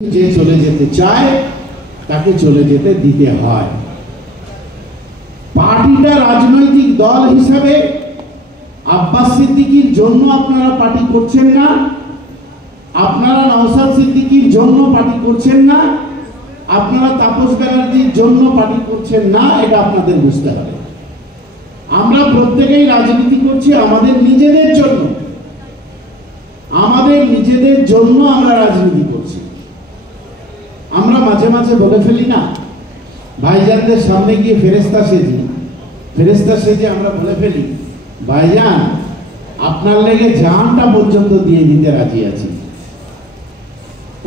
যে চলে যেতে চায় তাকে চলে যেতে দিতে হয়। পার্টিটা রাজনৈতিক দল হিসাবে আব্বাস সিদ্দিকীর জন্য আপনারা পার্টি করছেন না, আপনারা নওশাদ সিদ্দিকীর জন্য পার্টি করছেন না, আপনারা তাপস ব্যানার্জির জন্য পার্টি করছেন না, এটা আপনাদের বুঝতে হবে। আমরা প্রত্যেকেই রাজনীতি করছি আমাদের নিজেদের জন্য, আমাদের নিজেদের জন্য আমরা রাজনীতি করছি। আমরা মাঝে মাঝে বলে ফেলি না, ভাইজানদের সামনে গিয়ে ফেরেশতা সেজে আমরা বলে ফেলি, ভাইজান আপনার লেগে জানটা পর্যন্ত দিয়ে দিতে রাজি আছি।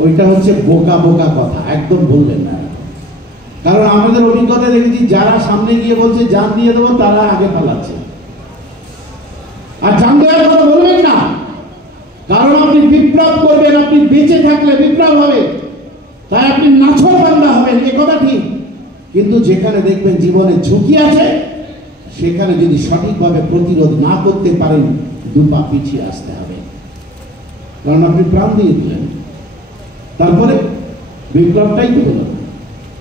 ওইটা হচ্ছে বোকা বোকা কথা, একদম বলবেন না। কারণ আমাদের অভিজ্ঞতা দেখেছি যারা সামনে গিয়ে বলছে জান দিয়ে দেবো তারা আগে পালাচ্ছে। আর জান দেওয়ার কথা বলবেন না, কারণ আপনি বিপ্লব করবেন, আপনি বেঁচে থাকলে বিপ্লব হবে, তাই আপনি নাছর বান্দা হবেন, এ কথা ঠিক। কিন্তু যেখানে দেখবেন জীবনে ঝুঁকি আছে সেখানে যদি সঠিকভাবে প্রতিরোধ না করতে পারেন দুপা পিছিয়ে আসতে হবে, কারণ আপনি প্রাণ দিয়ে দিলেন। তারপরে বিপ্লবটাই তো হলো,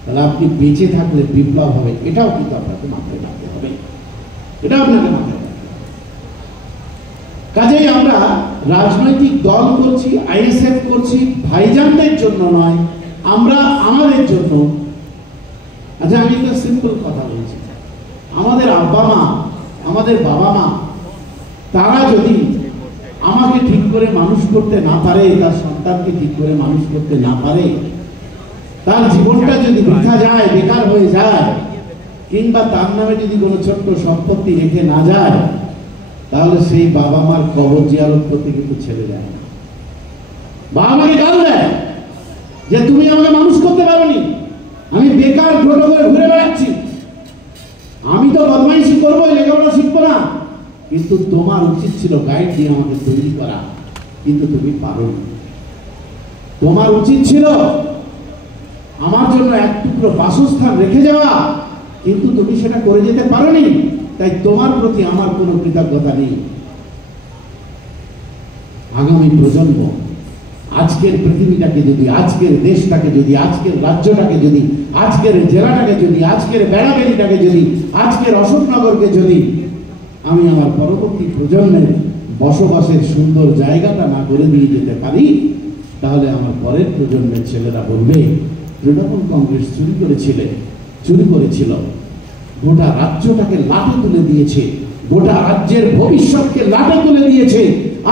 তাহলে আপনি বেঁচে থাকলে বিপ্লব হবে, এটাও কিন্তু আপনাকে মাথায় রাখতে হবে, এটা আপনাকে মাথায় রাখতে হবে। কাজেই আমরা রাজনৈতিক দল করছি, আইএসএফ করছি ভাইজানদের জন্য নয়, আমরা আমাদের জন্য। আচ্ছা আমি একটা সিম্পল কথা বলছি, আমাদের আব্বা মা, আমাদের বাবা মা, তারা যদি আমাকে ঠিক করে মানুষ করতে না পারে, তার সন্তানকে ঠিক করে মানুষ করতে না পারে, তার জীবনটা যদি বৃথা যায়, বেকার হয়ে যায়, কিংবা তার নামে যদি কোনো ছোট্ট সম্পত্তি রেখে না যায়, তাহলে সেই বাবা মার কবর জিয়ারত করতে কিন্তু ছেড়ে যায় না। বাবা মাকে গাল দেয় যে তুমি আমাকে মানুষ করতে পারোনি, আমি বেকার টোটো করে ঘুরে বেড়াচ্ছি, আমি তো বদমাইশি করবো, লেখাপড়া শিখবো না, কিন্তু তোমার উচিত ছিল গাইড দিয়ে আমাকে তৈরি করা, কিন্তু তুমি পারোনি। তোমার উচিত ছিল আমার জন্য এক টুকরো বাসস্থান রেখে যাওয়া, কিন্তু তুমি সেটা করে যেতে পারোনি, তাই তোমার প্রতি আমার কোনো কৃতজ্ঞতা নেই। আগামী প্রজন্ম আজকের পৃথিবীটাকে যদি, আজকের দেশটাকে যদি, আজকের রাজ্যটাকে যদি, আজকের জেলাটাকে যদি, আজকের বেড়াবেড়িটাকে যদি, আজকের অশোকনগরকে যদি আমি আমার পরবর্তী প্রজন্মের বসবাসের সুন্দর জায়গাটা না করে দিয়ে যেতে পারি, তাহলে আমার পরের প্রজন্মের ছেলেরা বলবে তৃণমূল কংগ্রেস চুরি করেছিল, গোটা রাজ্যটাকে লাটে তুলে দিয়েছে, গোটা রাজ্যের ভবিষ্যৎকে লাটে তুলে দিয়েছে,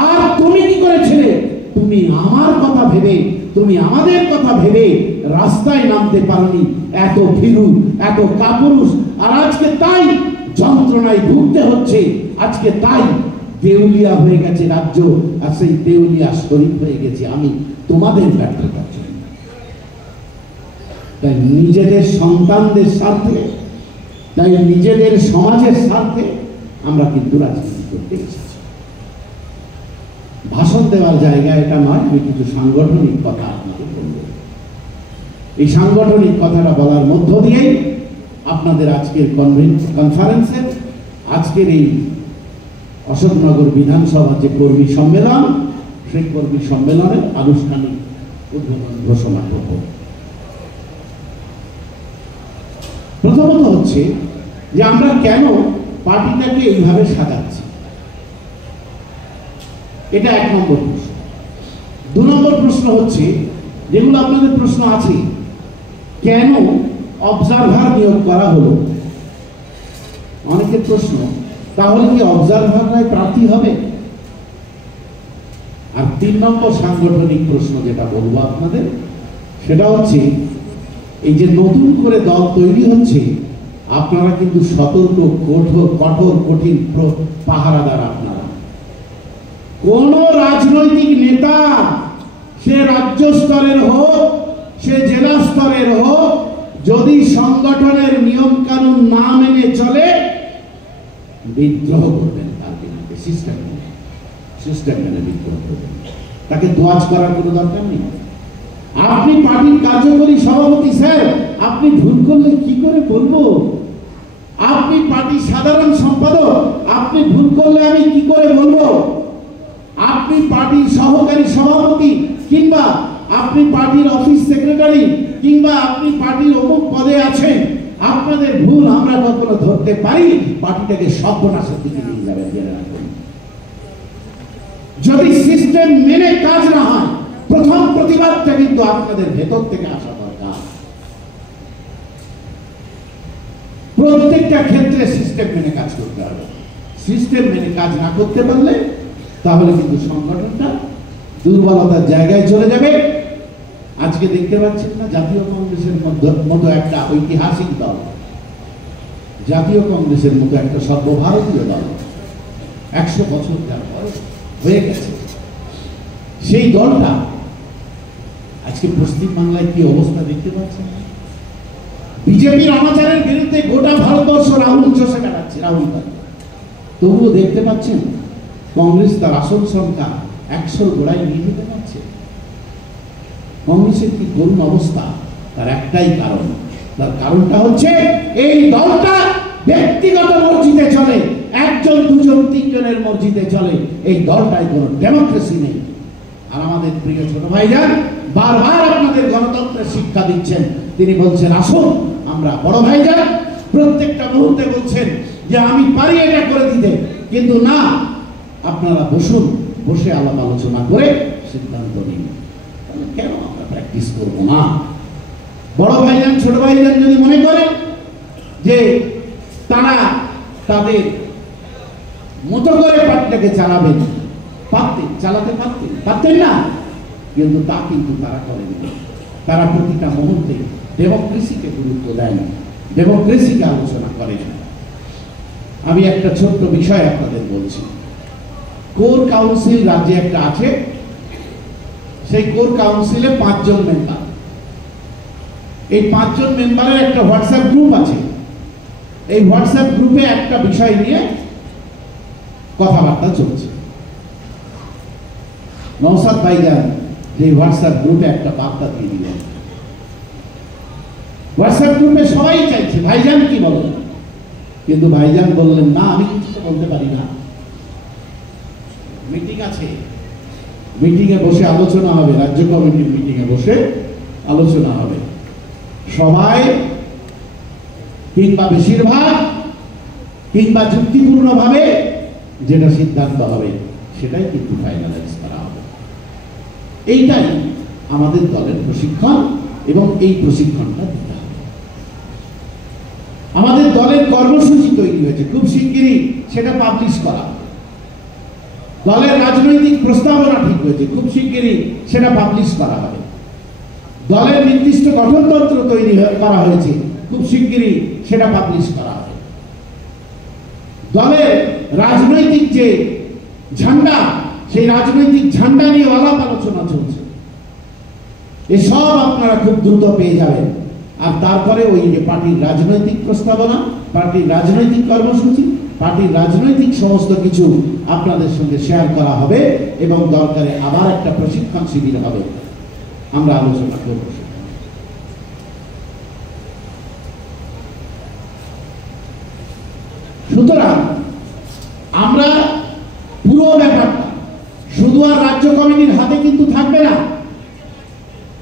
আর তুমি কি করেছিলে? তুমি আমার কথা ভেবে, তুমি আমাদের কথা ভেবে রাস্তায় নামতে পারোনি, এত ভীরু, এত কাপুরুষ, আর আজকে তাই যন্ত্রণায় ভুগতে হচ্ছে, আজকে তাই দেউলিয়া হয়ে গেছে রাজ্য, আর সেই দেউলিয়া শরীফ হয়ে গেছে আমি তোমাদের ব্যর্থতার জন্য। তাই নিজেদের সন্তানদের স্বার্থে, তাই নিজেদের সমাজের স্বার্থে আমরা কিন্তু রাজনীতি করতে এসেছি। ভাষণ দেওয়ার জায়গা এটা নয়, আমি কিছু সাংগঠনিক কথা আপনাকে বলব। এই সাংগঠনিক কথাটা বলার মধ্য দিয়েই আপনাদের আজকের কনফারেন্সের, আজকের এই অশোকনগর বিধানসভা যে কর্মী সম্মেলন, সেই কর্মী সম্মেলনের আনুষ্ঠানিক উদ্বোধন ঘোষণা করব। প্রথমত হচ্ছে যে আমরা কেন পার্টিটাকে এইভাবে সাজাচ্ছি, এটা এক নম্বর প্রশ্ন। দু নম্বর প্রশ্ন হচ্ছে, যেগুলো আপনাদের প্রশ্ন আছে, কেন অবজারভার নিয়োগ করা হলো? অনেকের প্রশ্ন, তাহলে কি অবজারভাররাই প্রার্থী হবে? আর 3 নম্বর সাংগঠনিক প্রশ্ন যেটা বলবো আপনাদের, সেটা হচ্ছে এই যে নতুন করে দল তৈরি হচ্ছে, আপনারা কিন্তু সতর্ক, কঠোর কঠিন পাহারাদার। আপনারা কোন রাজনৈতিক নেতা, সে রাজ্য স্তরের হোক, সে জেলা স্তরের হোক, যদি সংগঠনের নিয়ম কানুন না মেনে চলে, বিদ্রোহ করবেন, তার বিরুদ্ধে সিস্টেম মেনে বিদ্রোহ করবেন, তাকে দোয়াজ করার কোনো দরকার নেই। আপনি পার্টির কার্যকরী সভাপতি, স্যার আপনি ভুল করলে কি করে বলবো? আপনি পার্টির সাধারণ সম্পাদক, আপনি ভুল করলে আমি কি করে বলবো? আপনি পার্টির সহকারী সভাপতি কিংবা আপনি পার্টির অফিস সেক্রেটারি কিংবা আপনি পার্টির অমুক পদে আছেন, আপনাদের ভুল আমরা কখনো ধরতে পারি, পার্টিটাকে সর্বনাশের দিকে নিয়ে যাবেন। জেনে রাখুন, যদি সিস্টেম মেনে কাজ না হয়, প্রথম প্রতিবাদটা কিন্তু আপনাদের ভেতর থেকে আসা দরকার। প্রত্যেকটা ক্ষেত্রে সিস্টেম মেনে কাজ করতে হবে। সিস্টেম মেনে কাজ না করতে পারলে তাহলে কিন্তু সংগঠনটা দুর্বলতার জায়গায় চলে যাবে। আজকে দেখতে পাচ্ছেন না, জাতীয় কংগ্রেসের মতো একটা ঐতিহাসিক দল, জাতীয় কংগ্রেসের মতো একটা সর্বভারতীয় দল 100 বছর যার পর হয়ে গেছে, সেই দলটা আজকে পশ্চিমবাংলায় কি অবস্থা দেখতে পাচ্ছেন। বিজেপির অনাচারের বিরুদ্ধে গোটা ভারতবর্ষ রাহুল চষে বেড়াচ্ছে, রাহুল গান্ধী। তবুও দেখতে পাচ্ছেন কংগ্রেস তার আসন সংখ্যা 100 গোড়ায় নিয়ে যেতে পারছে। কংগ্রেসের কি করুণ অবস্থা, তার একটাই কারণ। তার কারণটা হচ্ছে এই দলটা ব্যক্তিগত মর্জিতে চলে, 1 জন 2 জন 3 জনের মর্জিতে চলে। এই দলটায় কোনো ডেমোক্রেসি নেই। আর আমাদের প্রিয় ছোট ভাইজান বারবার আপনাদের গণতন্ত্রের শিক্ষা দিচ্ছেন। তিনি বলছেন আসুন আমরা বড় ভাইজান, প্রত্যেকটা মুহূর্তে বলছেন যে আমি পারি এটা করে দিতে, কিন্তু না, আপনারা বসুন, বসে আলাপ আলোচনা করে সিদ্ধান্ত নিন। কেন আমরা প্র্যাকটিস করবো না? বড় ভাইজান ছোট ভাইজান যদি মনে করেন যে তারা তাদের মতো করে পার্টিটাকে চালাবেন, পারতেন, চালাতে পারতেন না, কিন্তু তা কিন্তু তারা করেন। তারা প্রতিটা মুহূর্তে ডেমোক্রেসিকে গুরুত্ব দেন, ডেমোক্রেসিকে আলোচনা করেন। আমি একটা ছোট্ট বিষয় আপনাদের বলছি। কোর কাউন্সিল রাজ্যে একটা আছে, সেই কোর কাউন্সিলে 5 জন মেম্বার। এই 5 জন মেম্বারের একটা হোয়াটসঅ্যাপ গ্রুপ আছে। এই হোয়াটসঅ্যাপ গ্রুপে একটা বিষয় নিয়ে কথাবার্তা চলছে। নওশাদ ভাইজান যে হোয়াটসঅ্যাপ গ্রুপে একটা বার্তা দিয়ে দিলেন। হোয়াটসঅ্যাপ গ্রুপে সবাই চাইছে ভাইজান কি বলেন, কিন্তু ভাইজান বললেন না, আমি কিছু বলতে পারি না, মিটিং আছে, মিটিংয়ে বসে আলোচনা হবে, রাজ্য কমিটির মিটিংয়ে বসে আলোচনা হবে। সবাই কিংবা বেশিরভাগ কিংবা যুক্তিপূর্ণভাবে যেটা সিদ্ধান্ত হবে সেটাই কিন্তু ফাইনালাইজ করা হবে। এইটাই আমাদের দলের প্রশিক্ষণ এবং এই প্রশিক্ষণটা দিতে হবে। আমাদের দলের কর্মসূচি তৈরি হয়েছে, খুব শিগগিরই সেটা পাবলিশ করা হবে। দলের রাজনৈতিক প্রস্তাবনা ঠিক হয়েছে, খুব শিগগিরই সেটা পাবলিশ করা হবে। দলের নির্দিষ্ট গঠনতন্ত্র তৈরি করা হয়েছে, খুব শিগগিরই সেটা পাবলিশ করা হবে। দলের রাজনৈতিক যে ঝান্ডা, সেই রাজনৈতিক ঝান্ডা নিয়ে আলাপ আলোচনা চলছে। এসব আপনারা খুব দ্রুত পেয়ে যাবেন। আর তারপরে ওই যে পার্টির রাজনৈতিক প্রস্তাবনা, পার্টির রাজনৈতিক কর্মসূচি, পার্টির রাজনৈতিক সমস্ত কিছু আপনাদের সঙ্গে শেয়ার করা হবে এবং দরকারে আবার একটা প্রশিক্ষণ শিবির হবে, আমরা আলোচনা করব। সুতরাং আমরা পুরো ব্যাপারটা শুধু আর রাজ্য কমিটির হাতে কিন্তু থাকবে না,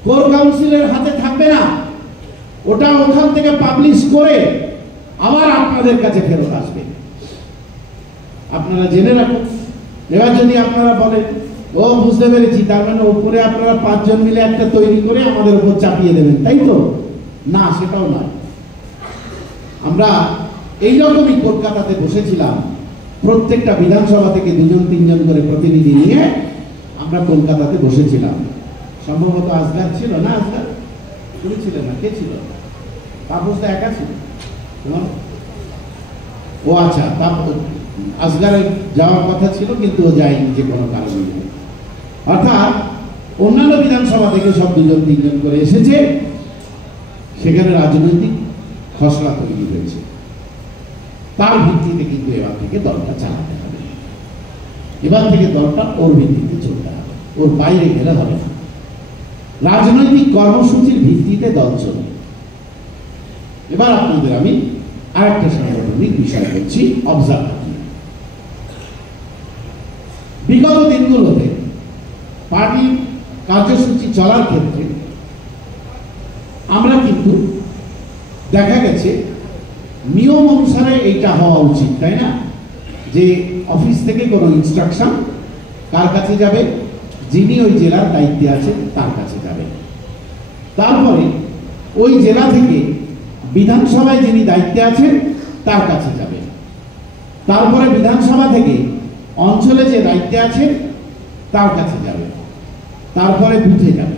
কোর কাউন্সিলের হাতে থাকবে না। ওটা ওখান থেকে পাবলিশ করে আবার আপনাদের কাছে ফেরত আসবে। আপনারা জেনে রাখুন। এবার যদি আপনারা বলেন ও বুঝতে পেরেছি, তার মানে উপরে আপনারা 5 জন মিলে একটা তৈরি করে আমাদের উপর চাপিয়ে দেবেন, তাই তো? না, সেটাও নয়। আমরা এইরকমই কলকাতাতে বসেছিলাম, প্রত্যেকটা বিধানসভা থেকে 2 জন 3 জন করে প্রতিনিধি নিয়ে আমরা কলকাতাতে বসেছিলাম। সম্ভবত আজগার ছিল না, আজগার তুমি ছিলেন না, কে ছিল? তাপসদা একা ছিল। ও আচ্ছা, আজগারের যাওয়ার কথা ছিল কিন্তু ও যায়নি যে কোনো কারণে। অর্থাৎ অন্যান্য বিধানসভা থেকে সব 2 জন 3 জন করে এসেছে, সেখানে রাজনৈতিক খসড়া তৈরি হয়েছে। তার ভিত্তিতে কিন্তু এবার থেকে দলটা চালাতে হবে, এবার থেকে দলটা ওর ভিত্তিতে চলতে হবে, ওর বাইরে গেলে হবে না। রাজনৈতিক কর্মসূচির ভিত্তিতে দল চলবে। এবার আপনাদের আমি আরেকটা সাংগঠনিক বিষয় বলছি, অবজারভার। বিগত দিনগুলোতে পার্টির কার্যসূচি চলার ক্ষেত্রে আমরা কিন্তু দেখা গেছে নিয়ম অনুসারে এইটা হওয়া উচিত, তাই না? যে অফিস থেকে কোনো ইনস্ট্রাকশন কার কাছে যাবে? যিনি ওই জেলার দায়িত্বে আছেন তার কাছে যাবে। তারপরে ওই জেলা থেকে বিধানসভায় যিনি দায়িত্বে আছেন তার কাছে যাবে। তারপরে বিধানসভা থেকে অঞ্চলে যে দায়িত্বে আছেন তার কাছে যাবে। তারপরে বুথে যাবে।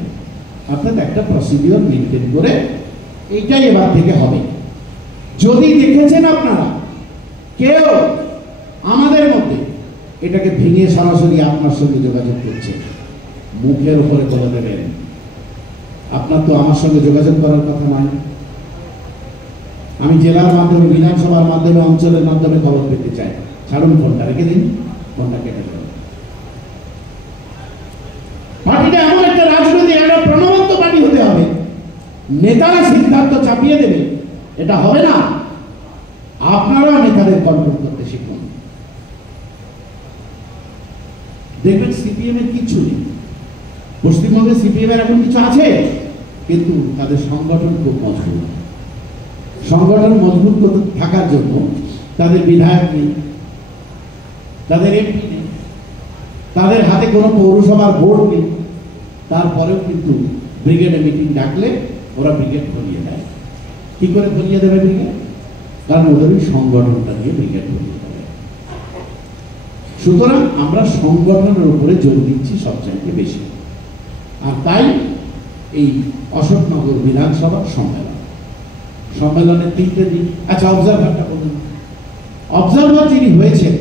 অর্থাৎ একটা প্রসিডিওর মেনটেন করে এইটাই এবার থেকে হবে। যদি দেখেছেন আপনারা কেউ আমাদের মধ্যে এটাকে ভেঙে সরাসরি আপনার সঙ্গে যোগাযোগ করছে, মুখের উপরে বলে দেবেন আপনার তো আমার সঙ্গে যোগাযোগ করার কথা নয়, আমি জেলার মাধ্যমে, বিধানসভার মাধ্যমে, অঞ্চলের মাধ্যমে খবর পেতে চাই, ছাড়ুন, ফোনটা রেখে দিন, ফোনটা কেটে দেবেন। পার্টিটা এমন একটা রাজনৈতিক একটা প্রাণবন্ত পার্টি হতে হবে, নেতারা সিদ্ধান্ত চাপিয়ে দেবে, এটা হবে না। আপনারা নেতাদের কন্ট্রোল করতে শিখুন। দেখবেন সিপিএম এর কিছু নেই, পশ্চিমবঙ্গে সিপিএম এর এখন কিছু আছে, কিন্তু তাদের সংগঠন খুব মজবুত। সংগঠন মজবুত থাকার জন্য তাদের বিধায়ক নেই, তাদের এমপি নেই, তাদের হাতে কোনো পৌরসভার বোর্ড নেই, তারপরেও কিন্তু ব্রিগেডে মিটিং ডাকলে ওরা ব্রিগেড ভরিয়ে দেয়। কি করে ভরিয়ে দেবে ব্রিগেড? কারণ ওদের ওই সংগঠনটা নিয়ে ব্রিগেড ভরিয়ে দেবে। সুতরাং আমরা সংগঠনের উপরে জোর দিচ্ছি সবচাইতে বেশি। আর তাই এই অশোকনগর বিধানসভা সম্মেলনের 3টে দিন। আচ্ছা, অবজারভারটা বলুন। অবজারভার যিনি হয়েছেন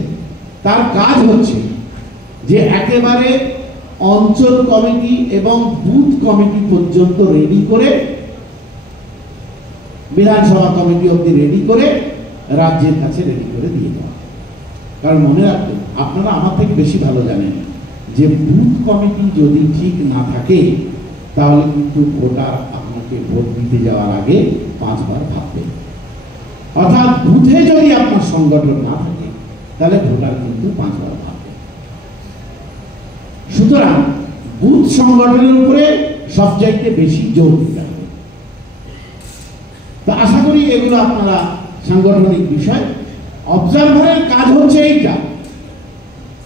তার কাজ হচ্ছে যে একেবারে অঞ্চল কমিটি এবং বুথ কমিটি পর্যন্ত রেডি করে, বিধানসভা কমিটি অব্দি রেডি করে রাজ্যের কাছে রেডি করে দিয়ে দেওয়া। কারণ মনে রাখবেন, আপনারা আমার থেকে বেশি ভালো জানেন যে বুথ কমিটি যদি ঠিক না থাকে তাহলে কিন্তু ভোটার আপনাকে ভোট দিতে যাওয়ার আগে 5 বার ভাববে। অর্থাৎ বুথে যদি আপনার সংগঠন না থাকে তাহলে ভোটার কিন্তু 5 বার ভাববে। সুতরাং বুথ সংগঠনের উপরে সবচাইতে বেশি জোর দিতে হবে। তো আশা করি এগুলো আপনারা সাংগঠনিক বিষয়। অবজারভারের কাজ হচ্ছে এইটা।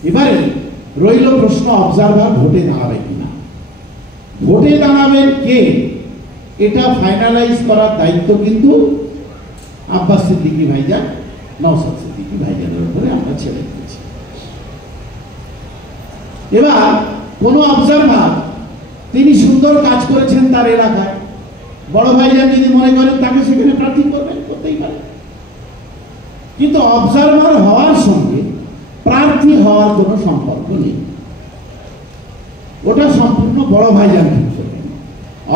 এবারে রইল প্রশ্ন, অবজারভার ভোটে দাঁড়াবে কিনা। ভোটে দাঁড়াবেন কে, এটা ফাইনালাইজ করার দায়িত্ব কিন্তু আব্বাস সিদ্দিকী ভাইজান, নওশাদ সিদ্দিকী ভাইজানের উপরে আমরা ছেড়ে দিয়েছি। এবার কোন অবজারভার তিনি সুন্দর কাজ করেছেন তার এলাকায়, বড় ভাইজান যদি মনে করেন তাকে সেখানে প্রার্থী করবেন, করতেই পারে। কিন্তু অবজারভার হওয়ার সঙ্গে প্রার্থী হওয়ার কোনো সম্পর্ক নেই, ওটা সম্পূর্ণ বড় ভাইজান ঠিক করবেন।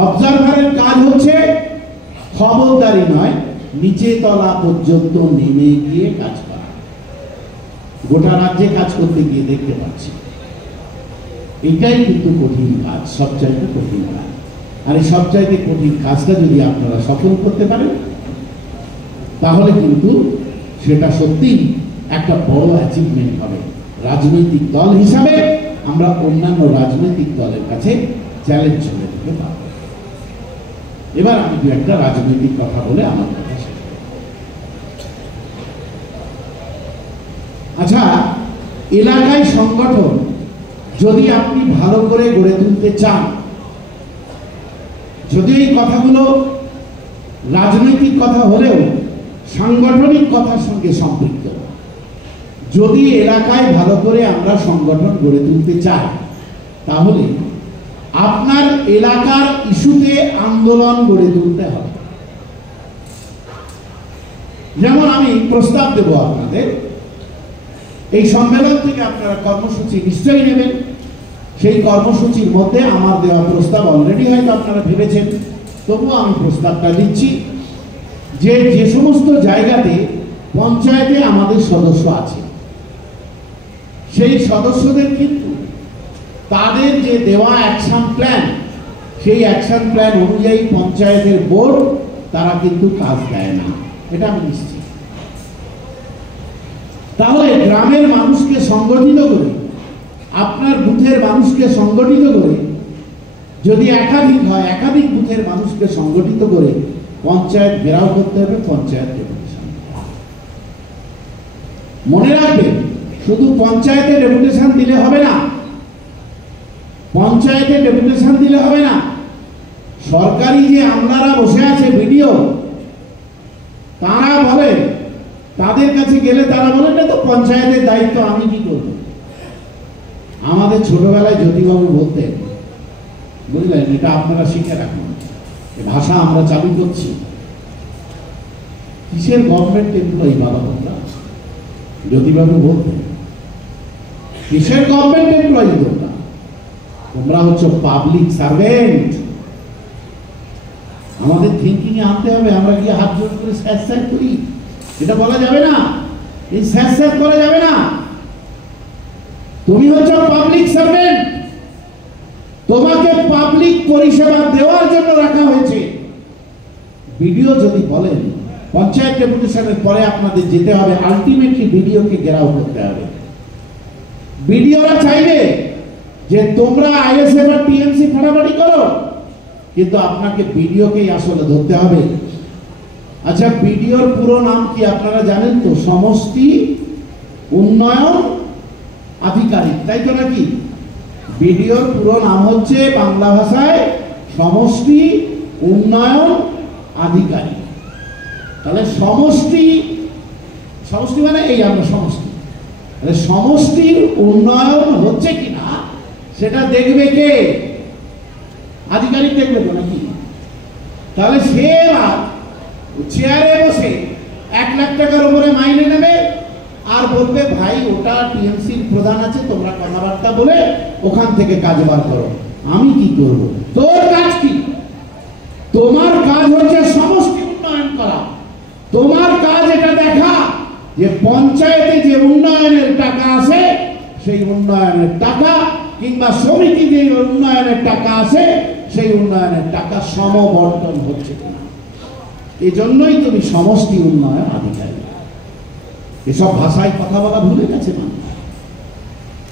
অবজারভারের কাজ হচ্ছে খবরদারি নয়, নিচে তলা পর্যন্ত নেমে গিয়ে কাজ করা। গোটা রাজ্যে কাজ করতে গিয়ে দেখতে পাচ্ছি এটাই কিন্তু কঠিন কাজ, সবচাইতে কঠিন কাজ। আর এই সবচাইতে কঠিন কাজটা যদি আপনারা সফল করতে পারেন তাহলে কিন্তু সেটা সত্যি একটা বড় অ্যাচিভমেন্ট হবে। রাজনৈতিক দল হিসাবে আমরা অন্যান্য রাজনৈতিক দলের কাছে চ্যালেঞ্জ ছুড়ে দিতে পারব। এবার আমি দু একটা রাজনৈতিক কথা বলে আমার কথা শেষ করব। আচ্ছা, এলাকায় সংগঠন যদি আপনি ভালো করে গড়ে তুলতে চান, যদি এই কথাগুলো রাজনৈতিক কথা হলেও সাংগঠনিক কথার সঙ্গে সম্পৃক্ত, যদি এলাকায় ভালো করে আমরা সংগঠন গড়ে তুলতে চাই তাহলে আপনার এলাকার ইস্যুতে আন্দোলন গড়ে তুলতে হবে। যেমন আমি প্রস্তাব দেব আপনাদের, এই সম্মেলন থেকে আপনারা কর্মসূচি নিশ্চয়ই নেবেন। সেই কর্মসূচির মধ্যে আমার দেওয়া প্রস্তাব অলরেডি হয়তো আপনারা ভেবেছেন, তবুও আমি প্রস্তাবটা দিচ্ছি যে যে সমস্ত জায়গাতে পঞ্চায়েতে আমাদের সদস্য আছে সেই সদস্যদের কিন্তু তাদের যে দেওয়া অ্যাকশন প্ল্যান, সেই অ্যাকশন প্ল্যান অনুযায়ী পঞ্চায়েতের বোর্ড তারা কিন্তু কাজ দেয় না, এটা আমি নিশ্চিত। তাহলে গ্রামের মানুষকে সংগঠিত করে, আপনার বুথের মানুষকে সংগঠিত করে যদি একাধিক হয়, একাধিক বুথের মানুষকে সংগঠিত করে পঞ্চায়েত ঘেরাও করতে হবে, পঞ্চায়েত ডেপুটেশন। মনে রাখবে, শুধু পঞ্চায়েতে ডেপুটেশন দিলে হবে না, পঞ্চায়েতে ডেপুটেশন দিলে হবে না। সরকারি যে আমলারা বসে আছে ভিডিও, তারা বলে, তাদের কাছে গেলে তারা বলে এটা তো পঞ্চায়েতের দায়িত্ব, আমি কি করব। আমাদের ছোটবেলায় জ্যোতিবাবু বলতেন, বুঝলেন, এটা আপনারা শিখে রাখুন, ভাষা আমরা চালু করছি। কিসের গভর্নমেন্ট এমপ্লয়ি বাবা তোমরা? জ্যোতিবাবু বলতেন, কিসের গভর্নমেন্ট এমপ্লয়ি তোমরা? তোমরা হচ্ছে পাবলিক সার্ভেন্ট। আমাদের থিঙ্কিং এ আনতে হবে। আমরা গিয়ে হাত জোর করে স্যার স্যার করি, এটা বলা যাবে না, এই স্যার স্যার করা যাবে না। তুমি হচ্ছে পাবলিক সার্ভেন্ট, তোমাকে পাবলিক পরিষেবা দেওয়ার জন্য রাখা হয়েছে। ভিডিও যদি বলেন পঞ্চায়েত ডেপুটেশনের পরে আপনাদের যেতে হবে, আলটিমেটলি ভিডিওকে ঘেরাও করতে হবে। ভিডিওরা চাইবে যে তোমরা আইএসএফ আর টিএমসি ফাটাফাটি করো, কিন্তু আপনাকে ভিডিওকেই আসলে ধরতে হবে। আচ্ছা, ভিডিওর পুরো নাম কি আপনারা জানেন তো? সমষ্টি উন্নয়ন আধিকারিক, তাই তো নাকি? ভিডিওর পুরো নাম হচ্ছে বাংলা ভাষায় সমষ্টি উন্নয়ন আধিকারিক। তাহলে সমষ্টি, সমষ্টি মানে এই আমরা সমষ্টি, তাহলে সমষ্টির উন্নয়ন হচ্ছে কিনা সেটা দেখবে কে? আধিকারিক দেখবে তো নাকি? তাহলে সে চেয়ারে বসে 1 লাখ টাকার উপরে মাইনে নেবে আর বলবে ভাই ওটা টিএমসির প্রধান আছে, তোমরা কথাবার্তা বলে ওখান থেকে কাজ বার করো। আমি কি করব? তোর কাজ কি? তোমার কাজ হচ্ছে সমষ্টি উন্নয়ন করা। তোমার কাজ এটা দেখা যে পঞ্চায়েতে যে উন্নয়নের টাকা আছে, সেই উন্নয়নের টাকা কিংবা সমিতি যে উন্নয়নের টাকা আছে, সেই উন্নয়নের টাকা সমবন্টন হচ্ছে কিনা। এই জন্যই তুমি সমষ্টি উন্নয়ন আধিকারিক। এসব ভাষায় কথা বলা ভুলে গেছে মানুষ,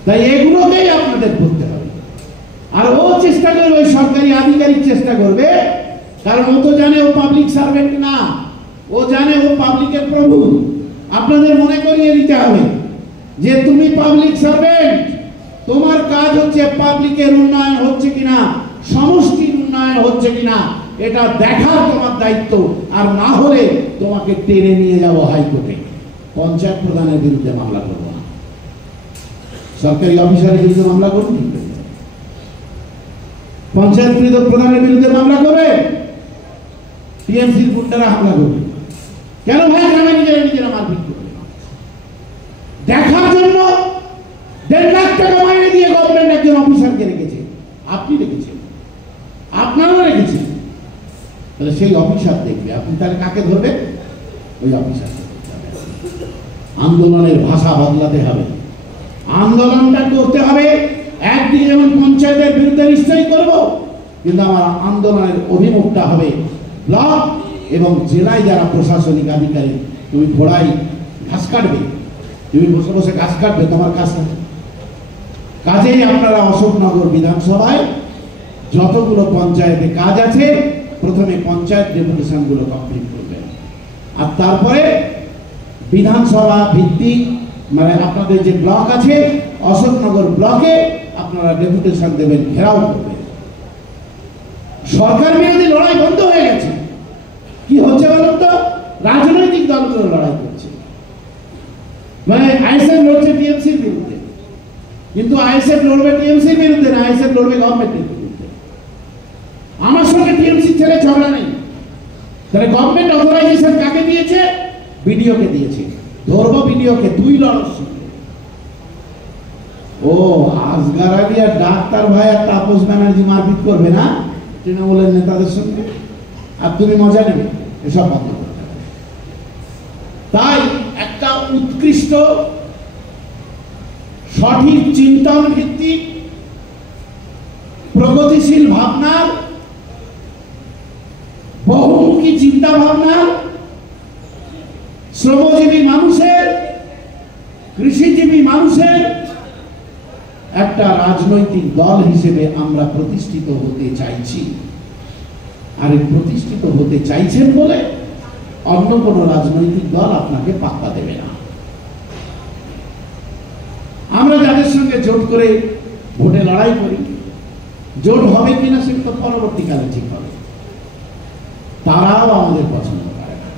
তাই এগুলোকেই আপনাদের করতে হবে। আর ও চেষ্টা করবে, সরকারি আধিকারিক চেষ্টা করবে, কারণ ও তো জানে ও পাবলিক সার্ভেন্ট না, ও জানে ও পাবলিকের প্রভু। আপনাদের মনে করিয়ে দিতে হবে যে তুমি পাবলিক সার্ভেন্ট, তোমার কাজ হচ্ছে পাবলিকের উন্নয়ন হচ্ছে কিনা, সমষ্টির উন্নয়ন হচ্ছে কিনা এটা দেখার তোমার দায়িত্ব। আর না হলে তোমাকে টেনে নিয়ে যাবো হাইকোর্টে। পঞ্চায়েত প্রধানের বিরুদ্ধে মামলা করবো না, সরকারি অফিসারের বিরুদ্ধে মামলা করুন। পঞ্চায়েত প্রধানের বিরুদ্ধে মামলা করবে, টিএমসির গুন্ডারা হামলা করবে। কেন ভাই? গ্রামে নিজেরা মারপিট করবে দেখার জন্য। 1.5 লাখ টাকা মাইনে দিয়ে গভর্নমেন্ট একজন অফিসারকে রেখেছে, আপনি রেখেছেন, আপনারাও রেখেছেন। তাহলে সেই অফিসার দেখবে, আপনি তাহলে কাকে ধরবেন? ওই অফিসার। আন্দোলনের ভাষা বদলাতে হবে, আন্দোলনটা করতে হবে। একদিকে যেমন পঞ্চায়েতের বিরুদ্ধে নিশ্চয়ই করব, কিন্তু আমার আন্দোলনের অভিমুখটা হবে ব্লক এবং জেলায় যারা প্রশাসনিক আধিকারিক। তুমি ঘোড়ায় ঘাস কাটবে, তুমি বসে বসে ঘাস কাটবে, তোমার কাজ না। কাজেই আপনারা অশোকনগর বিধানসভায় যতগুলো পঞ্চায়েতে কাজ আছে, প্রথমে পঞ্চায়েত ডেপুটেশন গুলো কমপ্লিট করবেন, আর তারপরে বিধানসভা ভিত্তিক মানে আপনাদের যে ব্লক আছে, অশোকনগর ব্লকে আপনারা ডেপুটেশন দেবেন, ঘেরাও করবেন। সরকার বিরোধী লড়াই বন্ধ হয়ে গেছে। কি হচ্ছে বলুন তো? রাজনৈতিক দলগুলো লড়াই করছে, মানে আইএসএফ লড়ছে টিএমসির বিরুদ্ধে, কিন্তু আইএসএফ লড়বে টিএমসির বিরুদ্ধে না, আইএসএফ লড়বে গভর্নমেন্টের বিরুদ্ধে। আমার সঙ্গে টিএমসির ছেলে ঝগড়া নেই। তাহলে গভর্নমেন্ট অথরাইজেশন কাকে দিয়েছে? বিডিওকে দিয়েছে। ধরবো বিডিওকে, 2 লড়ার সঙ্গে। ও আসগার আলী আর ডাক্তার ভাই আর তাপস ব্যানার্জি মারপিট করবে না তৃণমূলের নেতাদের সঙ্গে, আর তুমি মজা নেবে? এসব বন্ধ করতে হবে। তাই একটা উৎকৃষ্ট সঠিক চিন্তন ভিত্তিক প্রগতিশীল ভাবনার, বহুমুখী চিন্তা ভাবনার, শ্রমজীবী মানুষের, কৃষিজীবী মানুষের, একটা রাজনৈতিক দল হিসেবে আমরা প্রতিষ্ঠিত হতে চাইছি। আর এই প্রতিষ্ঠিত হতে চাইছেন বলে অন্য কোনো রাজনৈতিক দল আপনাকে পাত্তা দেবে না। আমরা যাদের সঙ্গে জোট করে ভোটে লড়াই করি, জোট হবে কিনা সেটা তো পরবর্তীকালে ঠিক হবে, তারাও আমাদের পছন্দ করে না।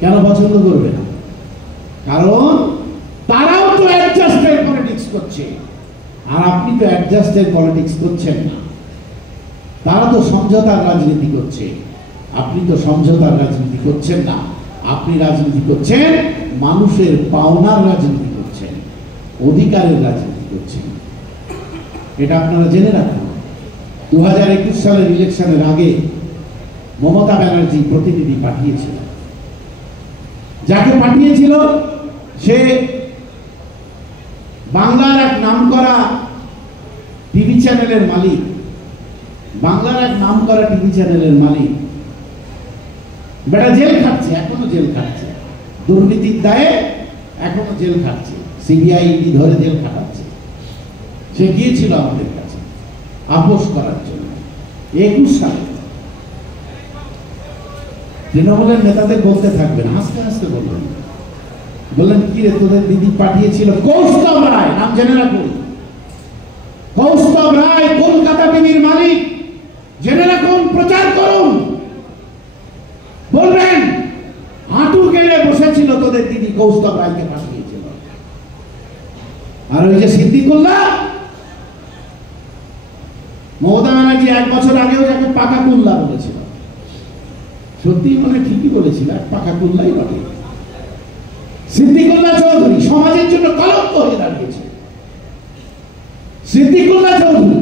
কেন পছন্দ করবে না? কারণ তারাও তো অ্যাডজাস্টের পলিটিক্স করছে, আর আপনি তো অ্যাডজাস্টের পলিটিক্স করছেন না। তারা তো সমঝোতার রাজনীতি করছে, আপনি তো সমঝোতার রাজনীতি করছেন না। আপনি রাজনীতি করছেন মানুষের পাওনার রাজনীতি করছেন, অধিকারের রাজনীতি করছেন। এটা আপনারা জেনে রাখুন। 2021 সালের ইলেকশনের আগে মমতা ব্যানার্জি প্রতিনিধি পাঠিয়েছিল। যাকে পাঠিয়েছিল সে বাংলার এক নামকরা টিভি চ্যানেলের মালিক, বাংলার এক নামকরা টিভি চ্যানেলের মালিক। বেটা জেল খাটছে, এখনো জেল খাটছে, দুর্নীতির দায়ে এখনো জেল খাটছে, সিবিআই ধরে জেল খাটাচ্ছে। সে গিয়েছিল আমাদের কাছে আপোষ করার জন্য 21 সালে। তৃণমূলের নেতাদের বলতে থাকবেন, হাসতে হাসতে বলবেন, বললেন কি রে তোদের দিদি পাঠিয়েছিল কৌস্তব রায়, নাম জেনে রাখুন। কৌস্তব রায় কলকাতা টিভির মালিক, জেনে রাখুন, প্রচার করুন, বলবেন হাঁটু গেড়ে বসেছিল তোদের দিদি কৌস্তব রায়কে পাঠিয়েছিল। আর ওই যে সিদ্দিকুল্লাহ, মমতা ব্যানার্জি 1 বছর আগেও যাকে পাকা কুল্লা বলেছিল, সত্যি মনে ঠিকই বলেছিল, পাকা কুল্লাই বটে। সিদ্দিকুল্লাহ চৌধুরী সমাজের জন্য কলঙ্ক হয়ে দাঁড়িয়েছে। সিদ্দিকুল্লাহ চৌধুরী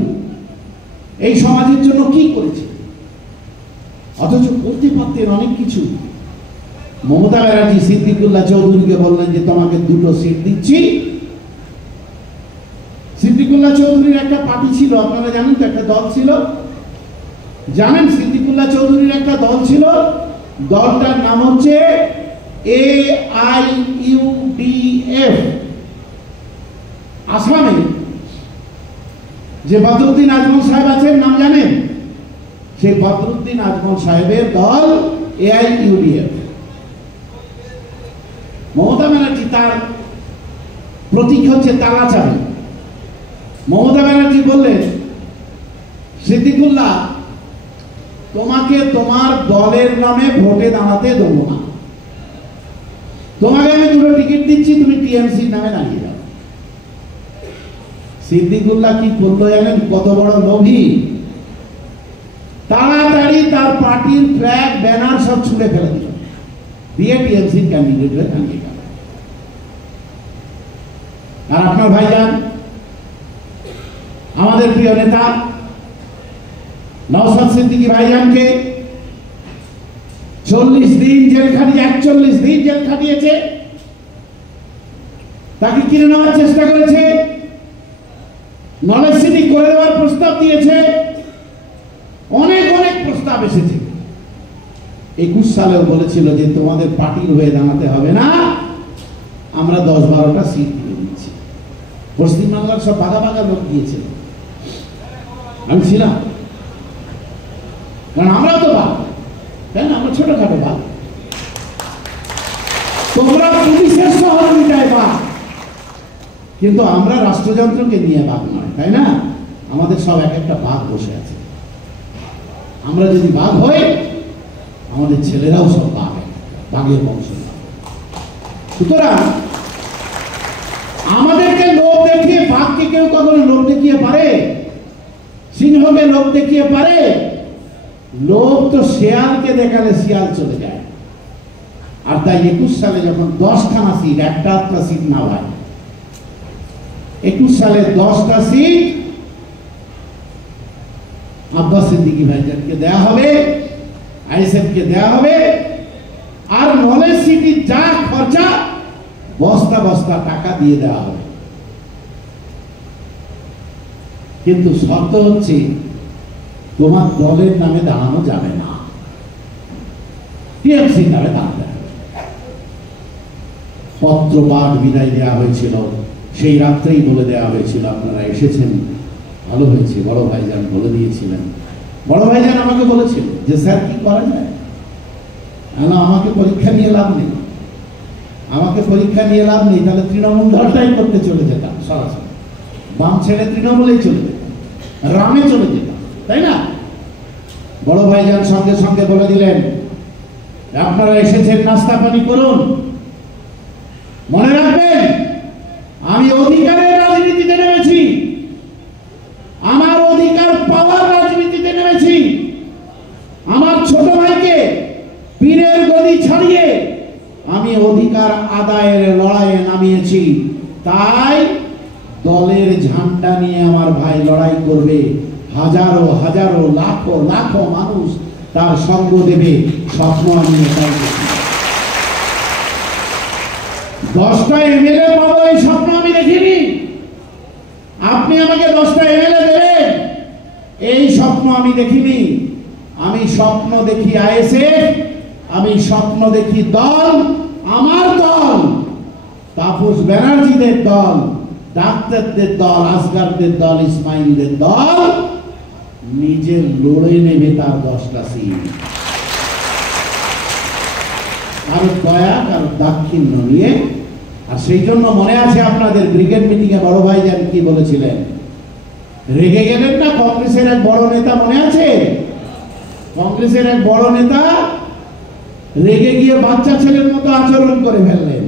এই সমাজের জন্য কি করেছে? অথচ করতে পারতেন অনেক কিছু। মমতা ব্যানার্জি সিদ্দিকুল্লাহ চৌধুরীকে বললেন যে তোমাকে 2টো সিট দিচ্ছি। সিদ্দিকুল্লাহ চৌধুরীর একটা পার্টি ছিল, আপনারা জানেন তো, একটা দল ছিল। জানেন সিদ্দিকুল্লাহ চৌধুরীর একটা দল ছিল, দলটার নাম হচ্ছে AIUDF। আসামে যে বদরুদ্দিন আজমল সাহেব আছেন, নাম জানেন? সেই বদরুদ্দিন আজমল সাহেবের দল AIUDF। মমতা ব্যানার্জি, তার প্রতীক হচ্ছে তালা চাবি। মমতা ব্যানার্জি বললেন সিদ্দিকুল্লাহ তোমাকে তোমার দলের নামে ভোটে দাঁড়াতে দেবো না, তোমাকে আমি 2টো টিকিট দিচ্ছি, তুমি টিএমসির নামে দাঁড়িয়ে যাও। সিদ্দিকুল্লাহ কি করলো জানেন? কত বড় লোভী! তাড়াতাড়ি তার পার্টির ফ্ল্যাগ ব্যানার সব ছুঁড়ে ফেলে দিল, দিয়ে টিএমসির ক্যান্ডিডেট হয়ে দাঁড়িয়ে গেল। আর আপনার ভাইজান, আমাদের প্রিয় নেতা নওশাদ সিদ্দিকী ভাইজানকে 40 দিন জেল খাটিয়ে, 41 দিন জেল খাটিয়েছে। তাকে কিনে নেওয়ার চেষ্টা করেছে, নলেজ সিটি করে দেওয়ার প্রস্তাব দিয়েছে, অনেক অনেক প্রস্তাব এসেছে। 21 সালেও বলেছিল যে তোমাদের পার্টির হয়ে দাঁড়াতে হবে না, আমরা 10-12টা সিট দিয়ে দিচ্ছি। পশ্চিমবাংলার সব বাঘা বাঘা লোক দিয়েছিল, আমি ছিলাম, কারণ আমরাও তো বাঘ, তাই না? আমরা ছোটখাটো বাঘ, তোমরা পুলিশের সহযোগিতায় বাঘ, কিন্তু আমরা রাষ্ট্রযন্ত্রকে নিয়ে বাঘ নয়, তাই না? আমাদের সব এক একটা বাঘ বসে আছে। আমরা যদি বাঘ হই, আমাদের ছেলেরাও সব বাঘ, বাঘের বংশ। সুতরাং আমাদেরকে লোভ দেখিয়ে, বাঘকে কেউ কখনো লোভ দেখিয়ে পারে? সিংহকে লোভ দেখিয়ে পারে? লোভ তো শেয়ালকে দেখালে শিয়াল চলে যায়। আর তাই 21 সালে যখন 10খানা সিট, একটা সিট না হয়, 21 সালে 10টা সিট আব্বাস সিদ্দিকী ভাইজানকে দেয়া হবে, আইএসএফকে দেয়া হবে। আর নলেজ সিটির যা খরচা, বস্তা বস্তা টাকা দিয়ে দেওয়া হবে। কিন্তু শর্ত হচ্ছে তোমার দলের নামে দাঁড়ানো যাবে না, টিএমসির নামে দাঁড়াতে হবে। পত্র পাঠ বিদায় দেওয়া হয়েছিল সেই রাত্রেই বলে দেওয়া হয়েছিল আপনারা এসেছেন, ভালো হয়েছে। বড় ভাইজান বলে দিয়েছিলেন। বড় ভাইজান আমাকে বলেছিল যে স্যার কি করা যায়। আমাকে পরীক্ষা নিয়ে লাভ নেই, আমাকে পরীক্ষা নিয়ে লাভ নেই, তাহলে তৃণমূল দলটাই করতে চলে যেতাম, সরাসরি বাম ছেড়ে তৃণমূলেই চলে যেতাম, রামে চলে যেতাম, তাই না? বড় ভাইজান সঙ্গে সঙ্গে বলে দিলেন আপনারা এসেছেন, নাস্তা পানি করুন, মনে রাখবেন আমি অধিকারের রাজনীতিতে নেমেছি, আমার অধিকার পাওয়ার রাজনীতিতে নেমেছি। আমার ছোট ভাইকে পীরের গদি ছাড়িয়ে আমি অধিকার আদায়ের লড়াইয়ে নামিয়েছি। তাই দলের ঝান্ডা নিয়ে আমার ভাই লড়াই করবে, হাজারো হাজারো লাখো লাখো মানুষ তার সঙ্গ দেবে, স্বপ্ন আমি এটাই দেখি। 10টা এমএলএ পাবো এই স্বপ্ন আমি দেখিনি। আপনি আমাকে 10টা এমএলএ দেবেন এই স্বপ্ন আমি দেখিনি। আমি স্বপ্ন দেখি আইএসএফ, আমি স্বপ্ন দেখি দল, আমার দল, তাপস ব্যানার্জিদের দল, ডাক্তারদের দল, আসগারদের দল, ইসমাইলদের দল নিজের লড়ে নেবে তার 10টা সিট। কারো দয়া কারো দাক্ষিণ্য নিয়ে। আর সেই জন্য মনে আছে আপনাদের ব্রিগেড মিটিং এ বড় ভাই যান কি বলেছিলেন? রেগে গেলেন না কংগ্রেসের এক বড় নেতা, মনে আছে? কংগ্রেসের এক বড় নেতা রেগে গিয়ে বাচ্চা ছেলের মতো আচরণ করে ফেললেন।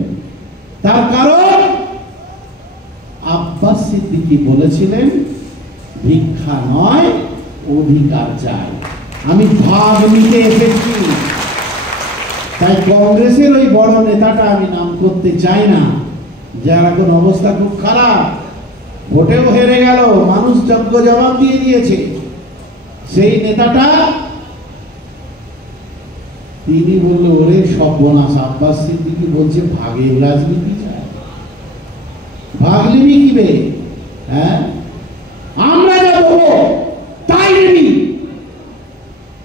তার কারণ আব্বাস সিদ্দিকী বলেছিলেন ভিক্ষা নয় অধিকার চাই, আমি ভাগ নিতে এসেছি। তাই কংগ্রেসের ওই বড় নেতাটা আমি নাম করতে চাই না, যার এখন অবস্থা খুব খারাপ, ভোটেও হেরে গেল, মানুষ যোগ্য জবাব দিয়ে দিয়েছে। সেই নেতাটা তিনি বললো ওরে সর্বনাশ, আব্বাস সিদ্দিকী বলছে ভাগের রাজনীতি চায়, ভাগ নিবি কি বে? হ্যাঁ, আমরা যা দেবো তাই নিবি।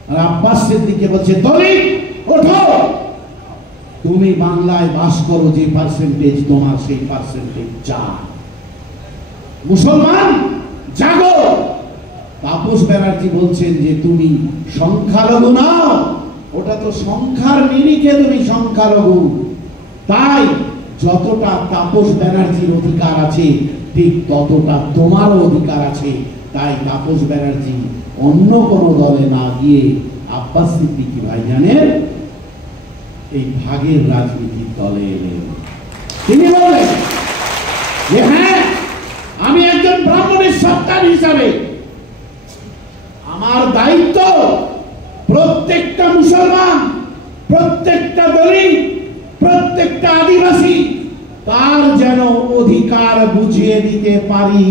আর আব্বাস সিদ্দিকী বলছে দলিত ওঠো, তুমি বাংলায় বাস করো, যে পার্সেন্টেজ তোমার সেই পার্সেন্টেজ চাই। মুসলমান জাগো। তাপস ব্যানার্জি বলছেন যে তুমি সংখ্যালঘু নাও, ওটা তো সংখ্যার নিরিখে তুমি সংখ্যালঘু। তাই যতটা তাপস ব্যানার্জির অধিকার আছে ঠিক ততটা তোমারও অধিকার আছে। তাই তাপস ব্যানার্জি অন্য কোনো দলে না গিয়ে আব্বাস সিদ্দিকী ভাইজানের এই ভাগের রাজনীতির দলে এলেন। তিনি বললেন যে হ্যাঁ, আমি একজন ব্রাহ্মণের সন্তান হিসাবে আমার দায়িত্ব প্রত্যেকটা মুসলমান, প্রত্যেকটা দলিত, প্রত্যেকটা আদিবাসী তার যেন অধিকার বুঝিয়ে দিতে পারি,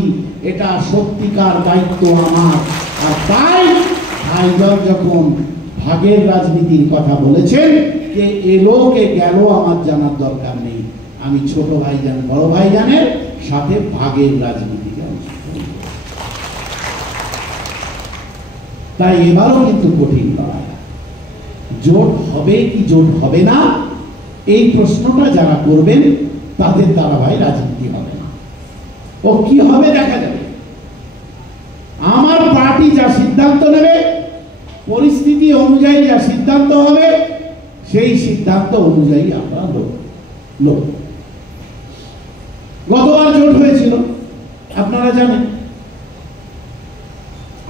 এটা সত্যিকার দায়িত্ব আমার। আর তাই ভাইজান যখন ভাগের রাজনীতির কথা বলেছেন যে এলো কে গেল আমার জানার দরকার নেই, আমি ছোট ভাইজান বড় ভাইজানের সাথে ভাগের রাজনীতি জানি। তাই এবারও কিন্তু কঠিন লড়াই, জোট হবে কি জোট হবে না এই প্রশ্নটা যারা করবেন তাদের দ্বারা ভাই রাজনীতি হবে না। ও কি হবে দেখা যাবে। আমার পার্টি যা সিদ্ধান্ত নেবে, পরিস্থিতি অনুযায়ী যা সিদ্ধান্ত হবে, সেই সিদ্ধান্ত অনুযায়ী আমরা লোক। গতবার জোট হয়েছিল আপনারা জানেন।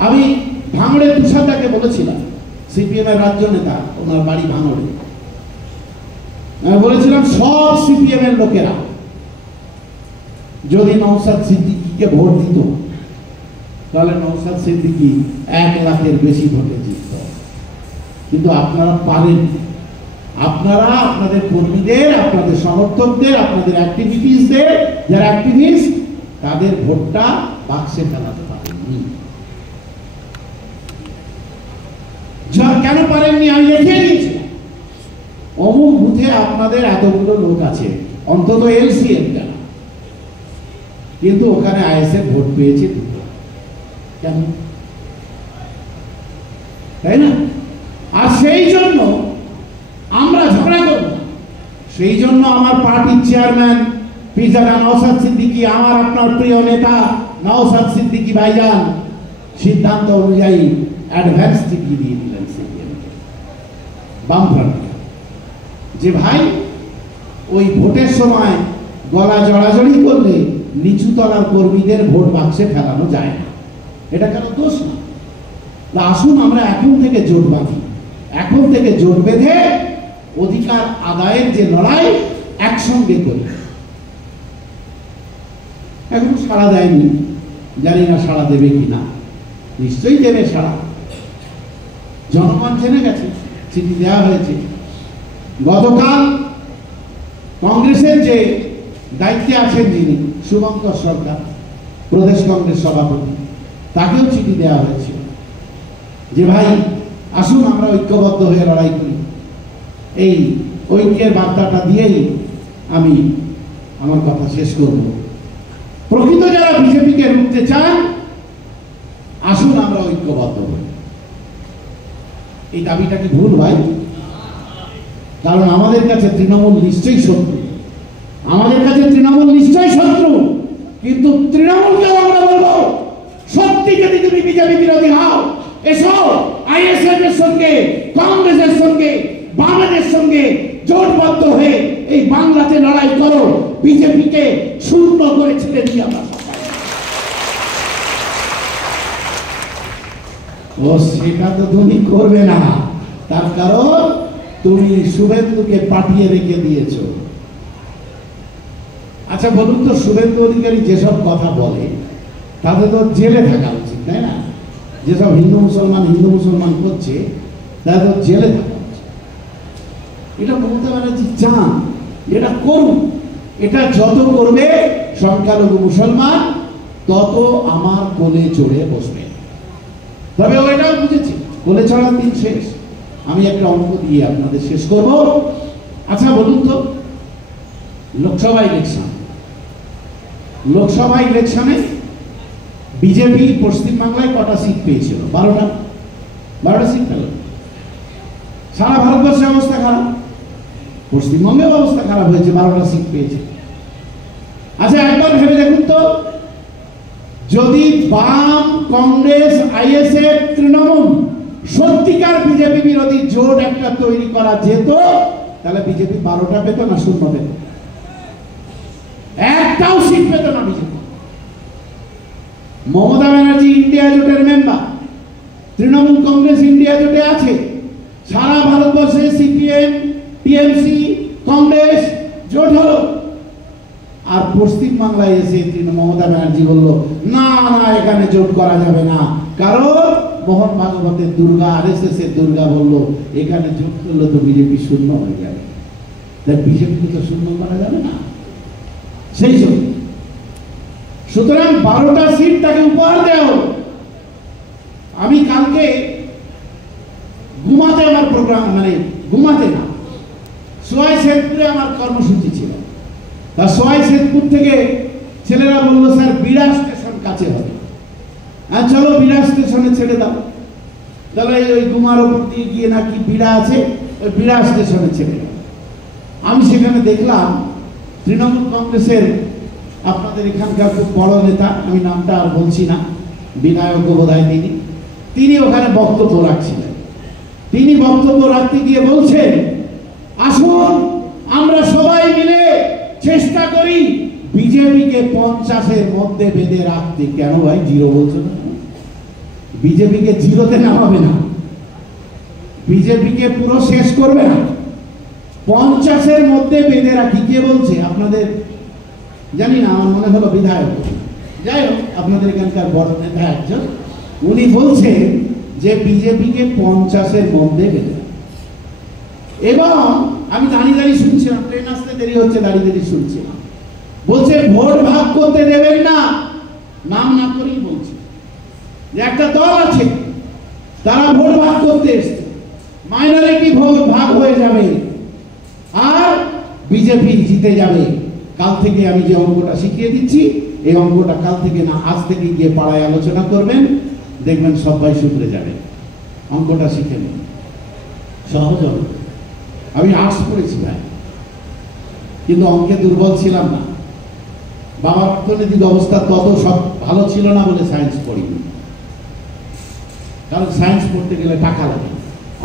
আমি ভাঙড়ের তুষারদাকে বলেছিলাম, সিপিএম এর রাজ্য নেতা, ওনার বাড়ি ভাঙড়ে, আমি বলেছিলাম সব সিপিএম এর লোকেরা যদি নওশাদ সিদ্দিকীকে ভোট দিত তাহলে নওশাদ সিদ্দিকী 1 লাখের বেশি ভোটে জিতত। কিন্তু আপনারা পারেন, আপনারা আপনাদের কর্মীদের, আপনাদের সমর্থকদের, আপনাদের অ্যাক্টিভিটিসদের, যারা অ্যাক্টিভিস্ট তাদের ভোটটা বাক্সে ফেলাতে পারেননি। কেন পারেননি আমি দেখিয়ে দিয়েছি। অমুক বুথে আপনাদের এতগুলো লোক আছে, অন্তত এলসিএম কেন, কিন্তু ওখানে আইএসএফ ভোট পেয়েছে 2টো, কেন? তাই না? আর সেই জন্য আমরা ঝগড়া করব। সেই জন্য আমার পার্টির চেয়ারম্যান পিজারা নওশাদ সিদ্দিকী, আমার আপনার প্রিয় নেতা নওশাদ সিদ্দিকী ভাইজান সিদ্ধান্ত অনুযায়ী অ্যাডভান্স টিকিট দিয়ে দিলেন বামফ্রন্ট, যে ভাই ওই ভোটের সময় গলা জড়াজড়ি করলে নিচু তলার কর্মীদের ভোট বাক্সে ফেলানো যায় না, এটা কেন দোষ না। আসুন আমরা এখন থেকে জোট বাঁধি, এখন থেকে জোট বেঁধে অধিকার আদায়ের যে লড়াই একসঙ্গে করি। এখন সাড়া দেয়নি, জানি না সাড়া দেবে কিনা, নিশ্চয়ই দেবে সাড়া। জনগণ জেনে গেছে, চিঠি দেওয়া হয়েছে। গতকাল কংগ্রেসের যে দায়িত্বে আছেন যিনি শুভঙ্কর সরকার, প্রদেশ কংগ্রেস সভাপতি, তাকেও চিঠি দেওয়া হয়েছে যে ভাই আসুন আমরা ঐক্যবদ্ধ হয়ে লড়াই করি। এই ঐক্যের বার্তাটা দিয়েই আমি আমার কথা শেষ করব। প্রকৃত যারা বিজেপিকে রুখতে চান, আসুন আমরা ঐক্যবদ্ধ হই। এই দাবিটা কি ভুল ভাই? কারণ আমাদের কাছে তৃণমূল নিশ্চয়ই শত্রু, আমাদের কাছে তৃণমূল নিশ্চয়ই শত্রু, কিন্তু তৃণমূলকেও আমরা বলবো সত্যি যদি তুমি বিজেপি বিরোধী হও, এসো আইএসএফ এর সঙ্গে, কংগ্রেসের সঙ্গে, বামেদের সঙ্গে জোটবদ্ধ হয়ে এই বাংলাতে লড়াই করো, বিজেপিকে শূন্য করে ছেড়ে দিই আমরা সবাই। ও সেটা তো তুমি করবে না, তার কারণ তুমি শুভেন্দুকে পাঠিয়ে রেখে দিয়েছো। আচ্ছা বলুন তো, শুভেন্দু অধিকারী যেসব কথা বলে তাদের তো জেলে থাকা উচিত, তাই না? যেসব হিন্দু মুসলমান করছে তাদের তো জেলে থাকা উচিত। এটা মমতা ব্যানার্জি চান, এটা করুন। এটা যত করবে সংখ্যালঘু মুসলমান তত আমার কোলে চড়ে বসবে। তবে ও এটাও বুঝেছে কোলে চড়ার দিন শেষ। আমি একটা অঙ্ক দিয়ে আপনাদের শেষ করব। আচ্ছা বলুন তো, লোকসভা ইলেকশনে বিজেপি পশ্চিমবাংলায় কটা সিট পেয়েছিল? 12টা সিট পেল। সারা ভারতবর্ষের অবস্থা খারাপ, পশ্চিমবঙ্গের অবস্থা খারাপ হয়েছে, 12টা সিট পেয়েছে। আচ্ছা একবার ভেবে দেখুন তো, যদি বাম, কংগ্রেস, আইএসএফ, তৃণমূল সত্যিকার বিজেপি বিরোধী জোট একটা তৈরি করা যেত, তাহলে বিজেপি 12টা পেত না 0 পেত? একটাও সিট পেত না বিজেপি। মমতা ব্যানার্জি ইন্ডিয়া জোটের মেম্বার, তৃণমূল কংগ্রেস ইন্ডিয়া জোটে আছে, সারা ভারতবর্ষে সিপিএম, টিএমসি, কংগ্রেস জোট হলো। আর পশ্চিমবাংলায় এসে মমতা ব্যানার্জি বলল না না এখানে জোট করা যাবে না, কারণ মোহন ভাগবতের দুর্গা, আরএসএস এর দুর্গা বলল এখানে জোট করলে তো বিজেপি শূন্য হয়ে যাবে। তাই বিজেপিকে তো শূন্য করা যাবে না, সেই জন্য। সুতরাং 12টা সিট তাকে উপহার দেওয়া হলো। আমি কালকে ঘুমাতে আমার প্রোগ্রাম, ঘুমাতে না, সোয়াই শেরপুরে আমার কর্মসূচি ছিল। তা সোয়াই শেরপুর থেকে ছেলেরা বললো স্যার বিড়া স্টেশন কাছে হবে, আর চলো বিড়া স্টেশনে ছেড়ে দাও। তাহলে ওই গুমার ওপর দিয়ে গিয়ে নাকি বিড়া আছে, ওই বিড়া স্টেশনে ছেড়ে দাও। আমি সেখানে দেখলাম তৃণমূল কংগ্রেসের আপনাদের এখানকার খুব বড় নেতা, আমি নামটা আর বলছি না, বিনায়ক বোধহয় তিনি ওখানে বক্তব্য রাখছিলেন। তিনি বক্তব্য রাখতে গিয়ে বলছেন আসুন আমরা সবাই মিলে চেষ্টা করি বিজেপিকে 50-এর মধ্যে বেঁধে রাখতে। কেন ভাই 0 বলছো না? বিজেপিকে 0-তে নামাবে না, বিজেপিকে পুরো শেষ করবে না, 50-এর মধ্যে বেঁধে রাখি। কে বলছে? আপনাদের জানি না, আমার মনে হলো বিধায়ক, যাই হোক আপনাদের এখানকার বড় নেতা একজন, উনি বলছেন যে বিজেপিকে 50-এর মধ্যে বেঁধে। এবং আমি দাঁড়িয়ে শুনছিলাম, ট্রেন আসতে দেরি হচ্ছে, দাঁড়িয়ে শুনছিলাম, বলছে ভোট ভাগ করতে দেবেন না, নাম না করেই বলছে যে একটা দল আছে তারা ভোট ভাগ করতে এসছে, মাইনরিটি ভোট ভাগ হয়ে যাবে আর বিজেপি জিতে যাবে। কাল থেকে আমি যে অঙ্কটা শিখিয়ে দিচ্ছি, এই অঙ্কটা কাল থেকে না আজ থেকে গিয়ে পাড়ায় আলোচনা করবেন, দেখবেন সবাই শুধরে যাবে। অঙ্কটা শিখে নিন, সহজ অঙ্ক। আমি আর্টস পড়েছি ভাই, কিন্তু অঙ্কে দুর্বল ছিলাম না, বাবার অর্থনৈতিক অবস্থা তত সব ভালো ছিল না বলে সায়েন্স পড়িনি, কারণ সায়েন্স পড়তে গেলে টাকা লাগে,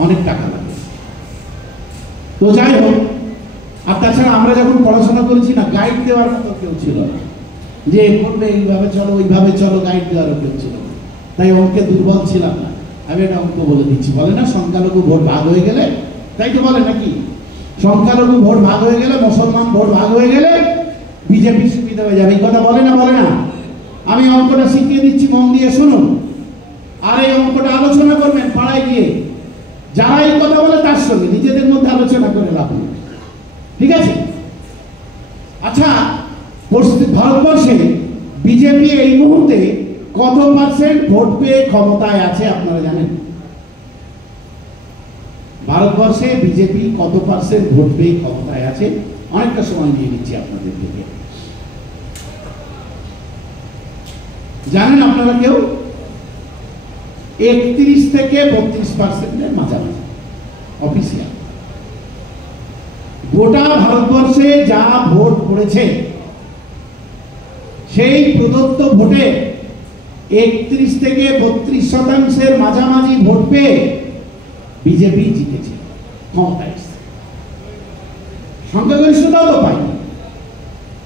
অনেক টাকা লাগে। তো যাই হোক, আর তাছাড়া আমরা যখন পড়াশোনা করেছি না, গাইড দেওয়ার মতো কেউ ছিল না, যে করবে এইভাবে চলো ওইভাবে চলো, গাইড দেওয়ার কেউ ছিল না। তাই অঙ্কে দুর্বল ছিলাম না। আমি একটা অঙ্ক বলে দিচ্ছি, বলে না সংখ্যালঘু ভোট ভাগ হয়ে গেলে, তাই তো বলে নাকি, সংখ্যালঘু ভোট ভাগ হয়ে গেলে, মুসলমান ভোট ভাগ হয়ে গেলে বিজেপি সুবিধা হয়ে যাবে, এই কথা বলে না, বলে না? আমি অঙ্কটা শিখিয়ে দিচ্ছি, মন দিয়ে শুনুন, আর এই অঙ্কটা আলোচনা করবেন পাড়ায় গিয়ে, যারা এই কথা বলে তার সঙ্গে নিজেদের মধ্যে আলোচনা করে লাভ নেই, ঠিক আছে? আচ্ছা, ভারতবর্ষে বিজেপি এই মুহূর্তে কত পার্সেন্ট ভোট পেয়ে ক্ষমতায় আছে আপনারা জানেন? ভারতবর্ষে বিজেপি কত পার্সেন্ট ভোট পেয়ে ক্ষমতায় আছে? অনেকটা সময় নিয়ে নিচ্ছি আপনাদের থেকে, জানেন আপনারা কেউ? 31 থেকে 32%-এর মাঝামাঝি অফিসিয়াল। গোটা ভারতবর্ষে যা ভোট পড়েছে সেই প্রদত্ত ভোটে 31 থেকে 32% মাঝামাঝি ভোট পেয়ে বিজেপি জিতেছে, ক্ষমতায় এসেছে। সংখ্যাগরিষ্ঠতাও তো পায়নি,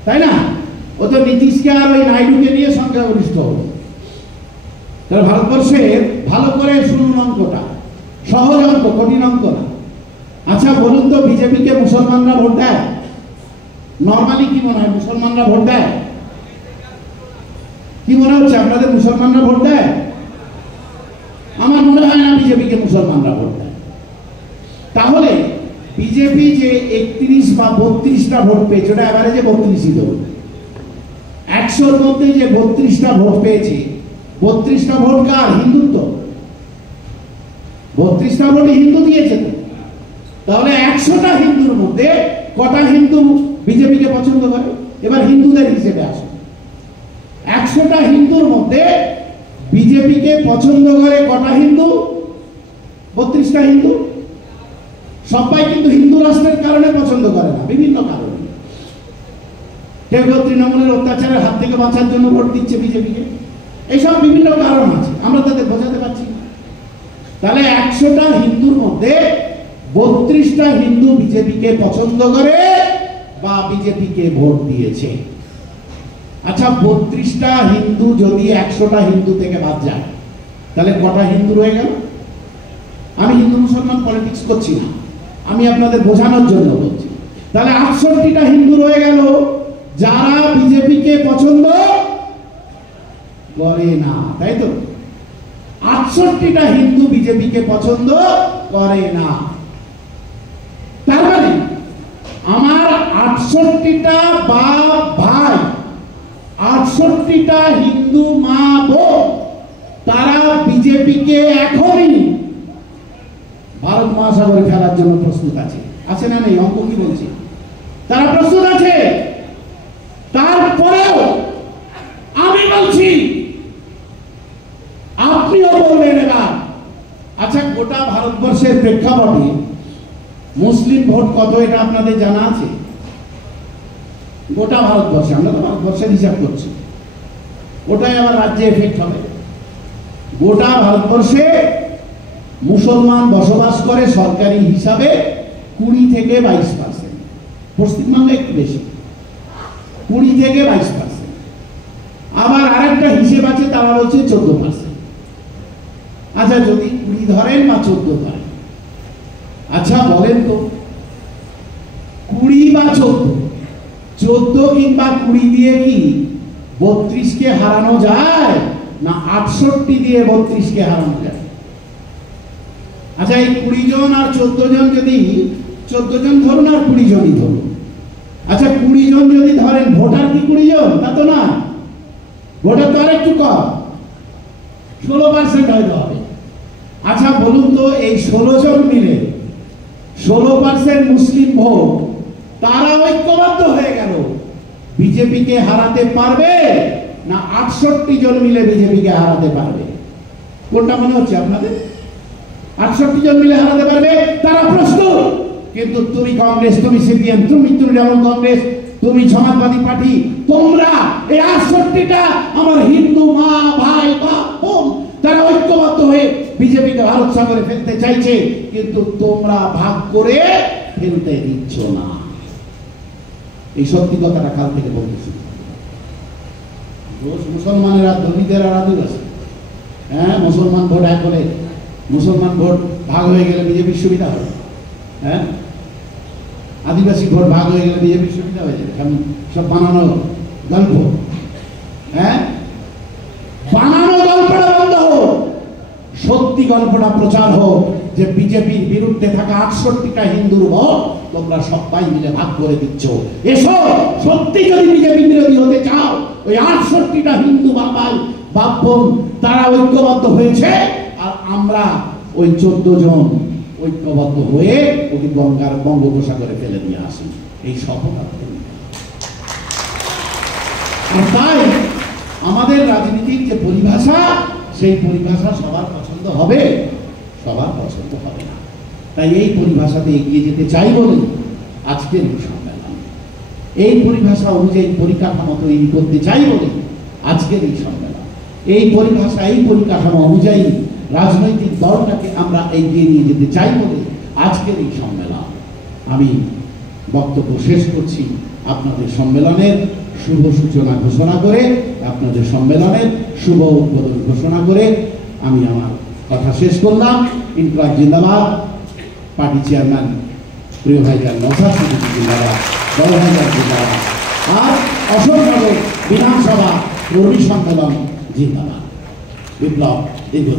তাই না? ও তো নীতিশকে আর ওই নাইডুকে নিয়ে সংখ্যাগরিষ্ঠ হলো। তাহলে ভারতবর্ষে ভালো করে শুনুন অঙ্কটা, সহজ অঙ্ক, কঠিন অঙ্ক না। আচ্ছা বলুন তো, বিজেপিকে মুসলমানরা ভোট দেয়? নর্মালি কি মনে হয়, মুসলমানরা ভোট দেয়? কি মনে হচ্ছে আপনাদের, মুসলমানরা ভোট দেয়? আমার মনে হয় না বিজেপিকে মুসলমানরা ভোট দেয়। তাহলে বিজেপি যে 31 বা 32টা ভোট পেয়েছে, ওটা এভারেজে 32ই ধরুন, 100-র মধ্যে যে 32টা ভোট পেয়েছে, 32টা ভোট কার? হিন্দুত্ব। 32টা ভোট হিন্দু দিয়েছে। তো তাহলে 100টা হিন্দুর মধ্যে কটা হিন্দু বিজেপিকে পছন্দ করে? এবার হিন্দুদের হিসেবে আসে, 100টা হিন্দুর মধ্যে বিজেপিকে পছন্দ করে কটা হিন্দু? 32টা হিন্দু। সবাই কিন্তু হিন্দু রাষ্ট্রের কারণে পছন্দ করে না, বিভিন্ন কারণে। কেউ কেউ তৃণমূলের অত্যাচারের হাত থেকে বাঁচার জন্য ভোট দিচ্ছে বিজেপিকে, এইসব বিভিন্ন কারণ আছে, আমরা তাদের বোঝাতে পারছি না। তাহলে 100টা হিন্দুর মধ্যে 32টা হিন্দু বিজেপিকে পছন্দ করে বা বিজেপিকে ভোট দিয়েছে। আচ্ছা, 32টা হিন্দু যদি 100টা হিন্দু থেকে বাদ যায়, তাহলে কটা হিন্দু রয়ে গেল? আমি হিন্দু মুসলমান পলিটিক্স করছি না, আমি আপনাদের বোঝানোর জন্য বলছি। তাহলে 68টা হিন্দু রয়ে গেল যারা বিজেপিকে পছন্দ করে না, তাই তো? 68টা হিন্দু বিজেপিকে পছন্দ করে না। তার মানে আমার 68টা বাপ ভাই, 68টা হিন্দু মা বোন, তারা বিজেপিকে এখনই ভারত মহাসাগরে ফেলার জন্য প্রস্তুত আছে। আছে না নেই? অঙ্ক কি বলছি? তারা প্রস্তুত আছে। তারপরেও আমি বলছি, আপনিও বলবেন এবার। আচ্ছা, গোটা ভারতবর্ষের প্রেক্ষাপটে মুসলিম ভোট কত, এটা আপনাদের জানা আছে? গোটা ভারতবর্ষে, আমরা তো ভারতবর্ষের হিসাব করছি, ওটাই আবার রাজ্যে এফেক্ট হবে। গোটা ভারতবর্ষে মুসলমান বসবাস করে সরকারি হিসাবে 20 থেকে 22%, পশ্চিমবঙ্গে একটু বেশি, 20 থেকে 22%। আবার আরেকটা হিসেব আছে, তারা বলছে 14%। আচ্ছা, যদি 20 ধরেন বা 14 ধরেন, আচ্ছা বলেন তো, 20 বা 14 কিংবা 20 দিয়ে কি 32কে হারানো যায়, না 68 দিয়ে 32কে হারানো যায়? আচ্ছা, এই 20 জন আর 14 জন, যদি 14 জন ধরুন আর 20 জনই ধরুন, আচ্ছা 20 জন যদি ধরেন, ভোটার কি 20 জন? তা তো না, ভোটার তো আর একটু কম, 16% হয়তো হবে। আচ্ছা বলুন তো, এই 16 জন মিলে 16% মুসলিম ভোট, তারা ঐক্যবদ্ধ হয়ে গেল, বিজেপিকে হারাতে পারবে না 68 জন মিলে বিজেপিকে হারাতে পারবে? কোনটা মনে হচ্ছে আপনাদের? 68 জন মিলে হারাতে পারবে, তারা প্রস্তুত। কিন্তু তুমি কংগ্রেস, তুমি সিপিএম, তুমি তৃণমূল কংগ্রেস, তুমি সমাজবাদী পার্টি, তোমরা এই 68টা আমার হিন্দু মা ভাই বা বোন তারা ঐক্যবদ্ধ হয়ে বিজেপিকে ভারত সাগরে ফেলতে চাইছে, কিন্তু তোমরা ভাগ করে ফেলতে দিচ্ছ না। এই সত্যি কথাটা কাল থেকে বলতেছি। মুসলমানেরা ধনীদের আর আদিবাসী, হ্যাঁ মুসলমান ভোট এক হলে, মুসলমান ভোট ভাগ হয়ে গেলে বিজেপির সুবিধা হবে, হ্যাঁ আদিবাসী ভোট ভাগ হয়ে গেলে বিজেপির সুবিধা হয়ে যাবে। আমি সব বানানো গল্প, হ্যাঁ বানানো গল্পটা বন্ধ হোক, সত্যি গল্পটা প্রচার হোক যে বিজেপির বিরুদ্ধে থাকা 68টা হিন্দুর ভোট তোমরা সবাই মিলে ভাগ করে দিচ্ছ। এসো, সত্যি যদি বিজেপি বিরোধী হতে চাও, ওই 68টা হিন্দু বাবাই বাপন তারা ঐক্যবদ্ধ হয়েছে, আর আমরা ওই 14 জন ঐক্যবদ্ধ হয়ে ওই গঙ্গার বঙ্গোপসাগরে ফেলে দিয়ে আসি। এই সফলতা। আর তাই আমাদের রাজনীতির যে পরিভাষা, সেই পরিভাষা সবার পছন্দ হবে, সবার পছন্দ হবে না। তাই এই পরিভাষাতে এগিয়ে যেতে চাই বলে আজকের এই সম্মেলন, এই পরিভাষা অনুযায়ী পরিকাঠামো তৈরি করতে চাই বলে আজকের এই সম্মেলন, এই পরিভাষা এই পরিকাঠামো অনুযায়ী রাজনৈতিক দলটাকে আমরা এগিয়ে নিয়ে যেতে চাই বলে আজকের এই সম্মেলন। আমি বক্তব্য শেষ করছি আপনাদের সম্মেলনের শুভ সূচনা ঘোষণা করে, আপনাদের সম্মেলনের শুভ উদ্বোধন ঘোষণা করে আমি আমার কথা শেষ করলাম। ইনকলাব জিন্দাবাদ, পার্টি চেয়ারম্যান প্রিয় ভাইজান নওশাদ সিদ্দিকী জিন্দাবাদ, বড় ভাইজান জিন্দাবাদ, আর অশোকনগর বিধানসভা কর্মী সম্মেলন জিন্দাবাদ। বিপ্লব দীর্ঘ